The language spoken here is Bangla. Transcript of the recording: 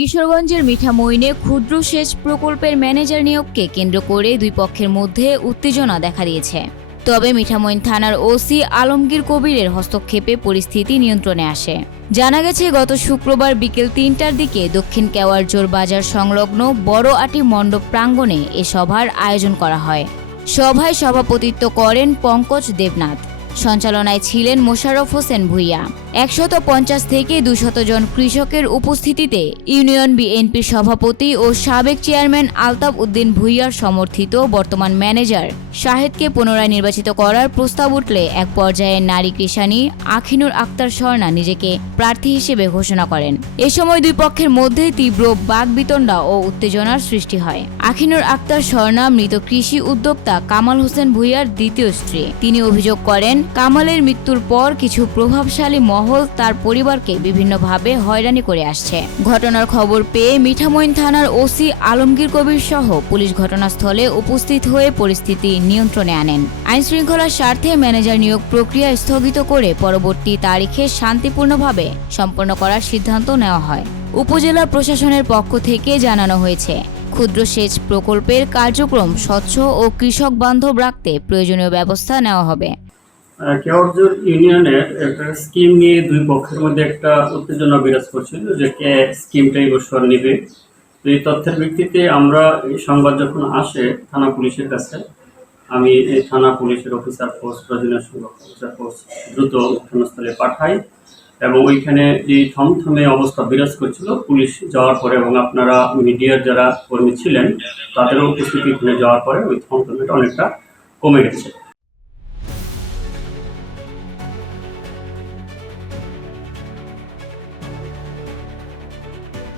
কিশোরগঞ্জের মিঠামইনে ক্ষুদ্র সেচ প্রকল্পের ম্যানেজার নিয়োগকে কেন্দ্র করে দুই পক্ষের মধ্যে উত্তেজনা দেখা দিয়েছে। তবে মিঠামইন থানার ওসি আলমগীর কবিরের হস্তক্ষেপে পরিস্থিতি নিয়ন্ত্রণে আসে। জানা গেছে, গত শুক্রবার বিকেল তিনটার দিকে দক্ষিণ কেওয়ারজোর বাজার সংলগ্ন বড় আটি মণ্ডপ প্রাঙ্গণে এ সভার আয়োজন করা হয়। সভায় সভাপতিত্ব করেন পঙ্কজ দেবনাথ। সঞ্চালনায় ছিলেন মোশাররফ হোসেন ভুইয়া। একশত পঞ্চাশ থেকে দুশত জন কৃষকের উপস্থিতিতে ইউনিয়ন বিএনপির সভাপতি ও সাবেক চেয়ারম্যান আলতাফ উদ্দিন ভুইয়ার সমর্থিত বর্তমান ম্যানেজার শাহেদকে পুনরায় নির্বাচিত করার প্রস্তাব উঠলে এক পর্যায়ে নারী কৃষানি আখিনুর আক্তার স্বর্ণা নিজেকে প্রার্থী হিসেবে ঘোষণা করেন। এ সময় দুই পক্ষের মধ্যে তীব্র বাগবিতণ্ডা ও উত্তেজনার সৃষ্টি হয়। আখিনুর আক্তার স্বর্ণা মৃত কৃষি উদ্যোক্তা কামাল হোসেন ভুইয়ার দ্বিতীয় স্ত্রী। তিনি অভিযোগ করেন কামালের মৃত্যুর পর কিছু প্রভাবশালী মহল তার পরিবারকে বিভিন্নভাবে হয়রানি করে আসছে। ঘটনার খবর পেয়ে মিঠামইন থানার ওসি আলমগীর কবির সহ পুলিশ ঘটনাস্থলে উপস্থিত হয়ে পরিস্থিতি নিয়ন্ত্রণে আনেন। আইন শৃঙ্খলার স্বার্থে ম্যানেজার নিয়োগ প্রক্রিয়া স্থগিত করে পরবর্তী তারিখে শান্তিপূর্ণভাবে সম্পন্ন করার সিদ্ধান্ত নেওয়া হয়। উপজেলা প্রশাসনের পক্ষ থেকে জানানো হয়েছে, ক্ষুদ্র সেচ প্রকল্পের কার্যক্রম স্বচ্ছ ও কৃষক বান্ধব রাখতে প্রয়োজনীয় ব্যবস্থা নেওয়া হবে। কেওয়ারজোর ইউনিয়নের একটা স্কিম নিয়ে দুই পক্ষের মধ্যে একটা উত্তেজনা বিরাজ করছিল যে কে স্কিমটা এই বছর নেবে। তো এই তথ্যের ভিত্তিতে আমরা এই সংবাদ যখন আসে থানা পুলিশের কাছে, আমি এই থানা পুলিশের অফিসার ফোর্স প্রয়োজনীয় অফিসার ফোর্স দ্রুত ঘটনাস্থলে পাঠাই এবং ওইখানে যে থমথমে অবস্থা বিরাজ করছিল, পুলিশ যাওয়ার পরে এবং আপনারা মিডিয়ার যারা কর্মী ছিলেন, তাদেরও উপস্থিতি ওখানে যাওয়ার পরে ওই থমথমেটা অনেকটা কমে গেছে।